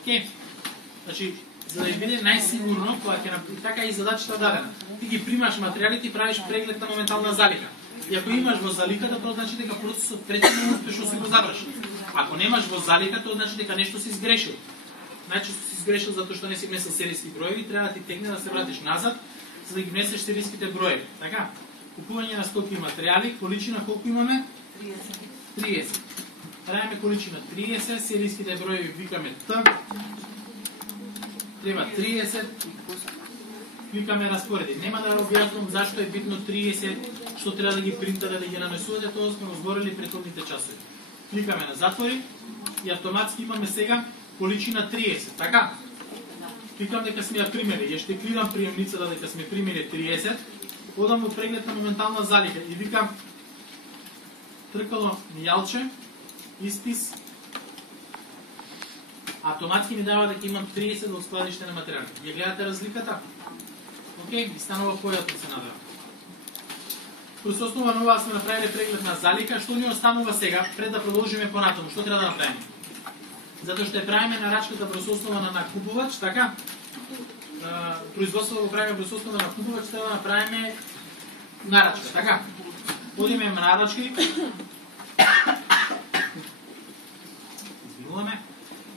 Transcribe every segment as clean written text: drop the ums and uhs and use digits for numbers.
Океј? Значи, за да биде најсигурно, кога ќе направи така и задачата дадена. Ти ги примаш материјалите и правиш преглед на моментална залика. И ако имаш во заликата, тоа значи дека процесот претhodно успешно си го заврши. Ако немаш во залика, тоа значи дека нешто си сгрешил. Најчесто си сгрешил затоа што не си внесел серијски броеви, треба да ти тегне да се вратиш назад, за да ги внесеш серијските броеви. Така? Купување на стоки и материјали, количина колку имаме? 30. Правиме количина 30, серијските броеви викаме Т. Треба 30. Кликаме распореди. Нема да објаснувам зашто е битно 30, што треба да ги принтате, да ги нанесувате, тоа сме го зборили претходните часови. Кликаме на затвори и автоматски имаме сега количина 30, така? Кликам дека сме ја примери, ја ще клирам приемницата дека сме примери 30, одам во преглед на моментална залика и викам тркало мијалче, испис, автоматски ми дава дека имам 30 во складиште на материјали. Ја гледате разликата? Океј, и станува појасно се надава. Прос основа на ова сме направиле преглед на залика, што ни останува сега, пред да продолжиме понатаму, што треба да направиме? Затоа што ја правиме нарачката врз основа на накупувач, така? Производството го правиме врз основа на накупувач, треба да направиме нарачка, така? Одиме на нарачки. Извинуваме.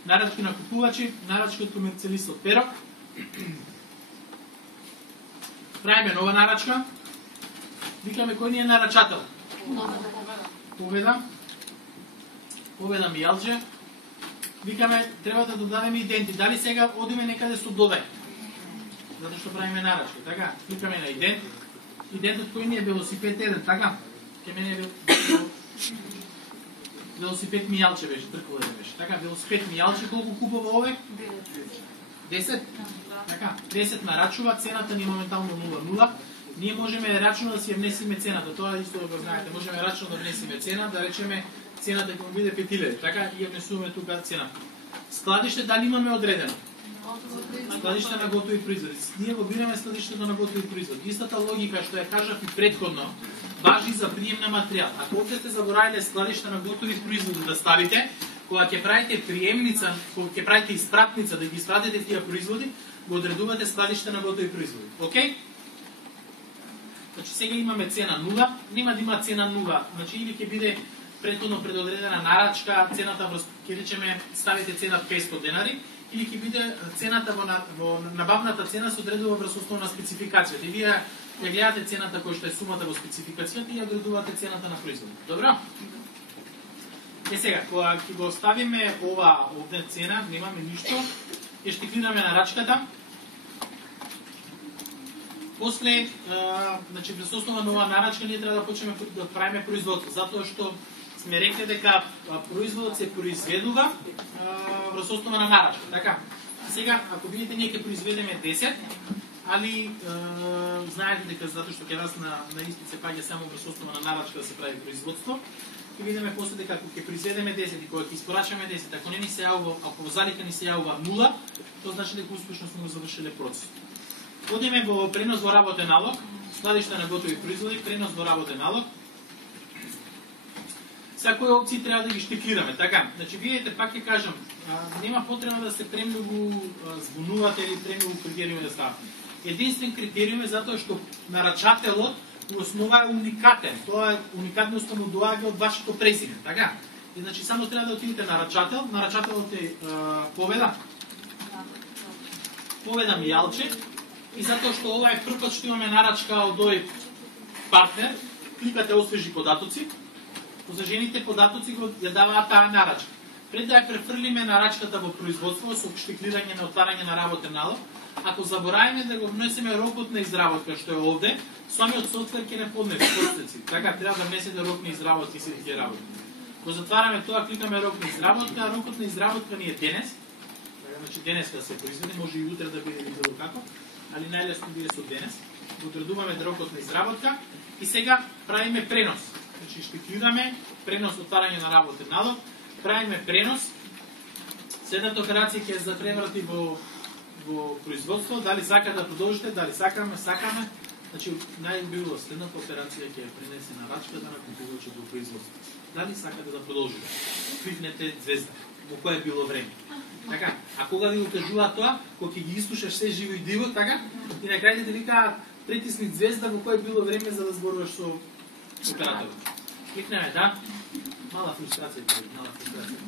Нарачки на купувачи, нарачки од комерцијалистот Перок. Правиме нова нарачка. Викаме кој ни е нарачател? Победа. Победа Мијалче. Викаме, треба да додадеме иденти. Дали сега одиме некаде со додај? Затоа што правиме нарачка, така? Кликаме на идент. Идентот кој ни е велосипед 1, така? Ке мене е велосипед Мијалче беше, тркало да беше. Така, велосипед Мијалче колку купува овој? 10? Така, 10 нарачува, цената ни моментално 0,0. Ние можеме рачно да си ја внесиме цената, тоа исто го знаете, можеме рачно да внесиме цена, да речеме цената ќе биде 5.000, така и ја внесуваме тука цена. Складиште дали имаме одредено? Складиште на готови производи. Ние го бираме складиштето на готови производи. Истата логика што ја кажав и претходно, важи за прием на материјал. Ако овде сте заборавиле складиште на готови производи да ставите, кога ќе правите приемница, кога ќе правите испратница да ги испратите тие производи, го одредувате складиште на готови производи. Океј? Значи сега имаме цена 0, нема да има цена 0. Значи или ќе биде претходно предодредена нарачка, цената ќе речеме ставите цена 500 денари, или ќе биде цената во набавната цена се одредува врз основа на спецификацијата. И вие ја гледате цената која што е сумата во спецификацијата и ја одредувате цената на производот. Добро? Е сега, кога ќе го оставиме овде цена, немаме ништо, ќе ще кликнеме на рачката. После, значи, врз основа на оваа нарачка ние треба да почнеме да правиме производство, затоа што сме рекли дека производот се произведува врз основа на нарачка, така? Сега, ако видите, ние ќе произведеме 10, али знаете дека затоа што ќе раз на испит се паѓа само врз основа на нарачка да се прави производство, ќе видиме после дека ако ќе произведеме 10 и кога ќе испорачаме 10, ако не ни се јавува, ако во залика ни се јавува 0, тоа значи дека успешно сме го завршиле процесот. Одиме во пренос во работен налог, складиште на готови производи, пренос во работен налог. Сега кои опции треба да ги штеклираме, така? Значи, видите, пак ќе кажам, нема потреба да се премногу збунувате или премногу критериуми да стават. Единствен критериум е затоа што нарачателот во основа е уникатен. Тоа е уникатноста му доаѓа од вашето презиме, така? И значи само треба да отидете на нарачател, нарачателот е Победа. Победа Мијалче. И затоа што ова е прв пат што имаме нарачка од овој партнер, кликате освежи податоци, освежените податоци го ја даваат таа нарачка. Пред да ја префрлиме нарачката во производство со штеклирање на отварање на работен налог, ако заборавиме да го внесеме рокот на изработка што е овде, самиот софтвер ќе не поднесе подстаци. Така треба да внесете рок на изработка и се ќе работи. Го затвараме тоа, кликаме рок на изработка, рокот на изработка ни е денес. Значи денес да се произведе, може и утре да биде или било како, али најлесно биде со денес. Го одредуваме рокот на изработка и сега правиме пренос. Значи ще кликаме пренос, отварање на работен налог, правиме пренос. Следната операција ќе се преврати во производство, дали сака да продолжите, дали сакаме. Значи најбило следната операција ќе пренесе нарачката на купувачот во производство. Дали сакате да продолжите? Кликнете звезда. Во кое било време. Така, А кога ви го кажуваат тоа, кога ќе ги изслушаш се живо и диво, така? И на крајите ти викаат притисни звезда во кое било време за да зборуваш со операторот. Кликнеме, да? Мала фрустрација, мала фрустрација.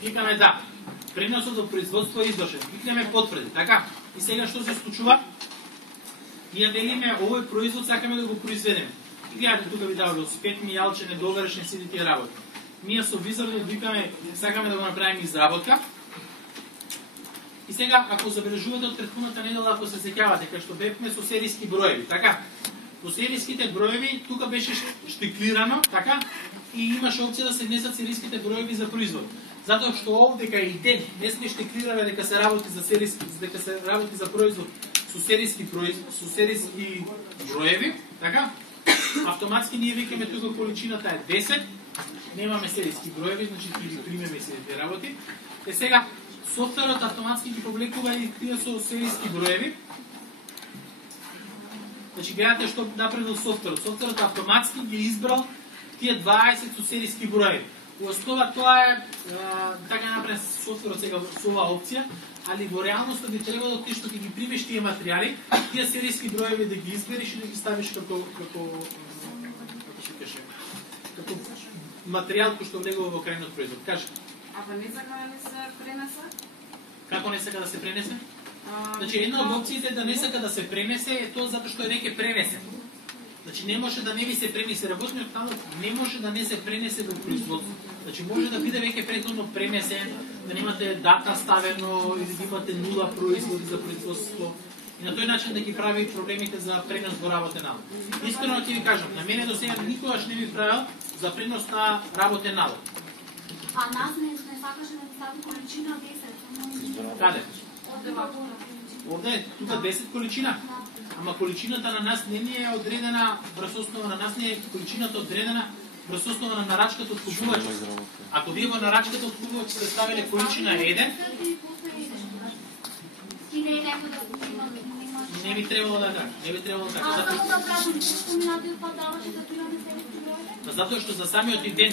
Кликаме да. Преносот до производство е извршен. Кликнеме потврди, така? И сега што се случува? Ние велиме овој производ сакаме да го произведеме. И гледате тука ви дава спетни, јалче, недовршени сите тие работи. Ние со Wizard викаме сакаме да го направиме изработка. И сега ако забележувате од претходната недела, ако се сеќавате, кај што бевме со серијски броеви, така? По серијските броеви тука беше штиклирано, така? И имаше опција да се внесат серијските броеви за производ. Затоа што овде кај иден не сме штиклираме дека се работи за серијски, дека се работи за производ со серијски броеви, така? Автоматски ние викаме тука количината е 10. Немаме серијски броеви, значи ќе ги примеме сите работи. Е сега софтверот автоматски ги повлекува и тие со серијски броеви. Значи гледате што направил софтверот. Софтверот автоматски ги избрал тие 20 со серијски броеви. Во основа тоа е така направен софтверот сега со оваа опција, али во реалноста би требало ти што ќе ги примеш тие материјали, тие серијски броеви да ги избереш и да ги ставиш како материјал кој што влегува во крајниот производ. Кажи. Ама не сака да се пренесе? Како не сака да се пренесе? Значи една од опциите да не сака да се пренесе е тоа затоа што е веќе пренесен. Значи не може да не ви се пренесе работниот налог, не може да не се пренесе во производство. Значи може да биде веќе претходно пренесен, да немате дата ставено или да имате нула производи за производство. И на тој начин да ги прави проблемите за пренос во работен налог. Искрено ќе ви кажам, на мене до сега никогаш не ми правил за пренос на работен налог. А нас не сакаше да стави количина 10. Каде? Овде, тука 10 количина. Ама количината на нас не ни е одредена врз основа на нас не е количината одредена врз основа на нарачката од купувачот. Ако вие во нарачката од купувачот сте ставиле количина 1, не би требало да така. Не би требало така. Затоа што за самиот ден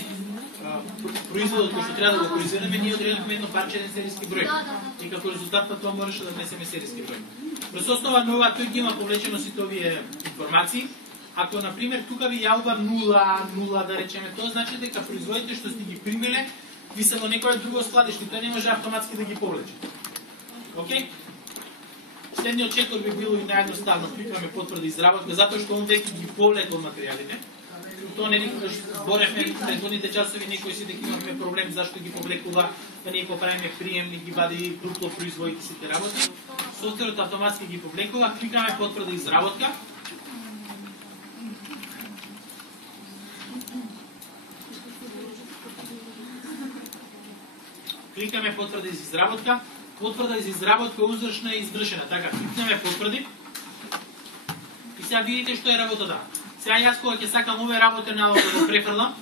производот кој што треба да го произведеме, ние одредовме едно парче еден серијски број. И како резултат на тоа можеше да внесеме серијски број. Врз основа на ова тој ги има повлечено сите овие информации. Ако на пример тука ви јавува 0 да речеме, тоа значи дека производите што сте ги примиле ви се во некое друго складиште, тој не може автоматски да ги повлече. Океј? Следниот чекор би било и наједноставно, кликаме потврда изработка, затоа што он веќе ги повлекол материјалите. Тоа не никогаш зборевме предходните часови, некои си дека имаме проблем зашто ги повлекува, да ние поправиме приемни, ги вади дупло производите сите работи. Софтверот автоматски ги повлекува, кликаме потврда изработка. Кликаме потврда из изработка. Потврда из изработка узрачна и извршена. Така, кликнеме потврди. И сега видите што е работата. Сега јас кога ќе сакам овој работен налог да го префрлам,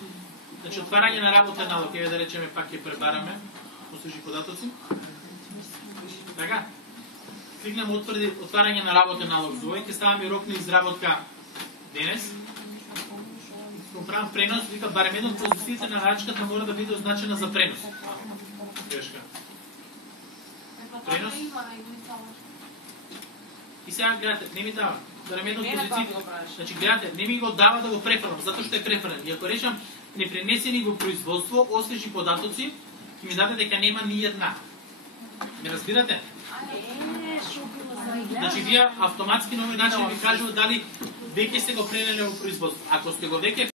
значи отварање на работен налог, еве да речеме пак ќе пребараме, послужи податоци. Така. Кликнем отварање на работен налог за овој, ќе ставаме рок на изработка денес. Го правам пренос, вика барем едно од позициите на нарачката мора да биде означена за пренос. Грешка. Пренос. И сега гледате, не ми дава. Барем едно од позициите. Значи гледате, не ми го дава да го префрлам, затоа што е префрлен. И ако речам непренесени во производство, освежи податоци, ќе ми даде дека нема ни една. Ме разбирате? Значи вие автоматски на овој начин ви кажува дали веќе сте го пренеле во производство. Ако сте го веќе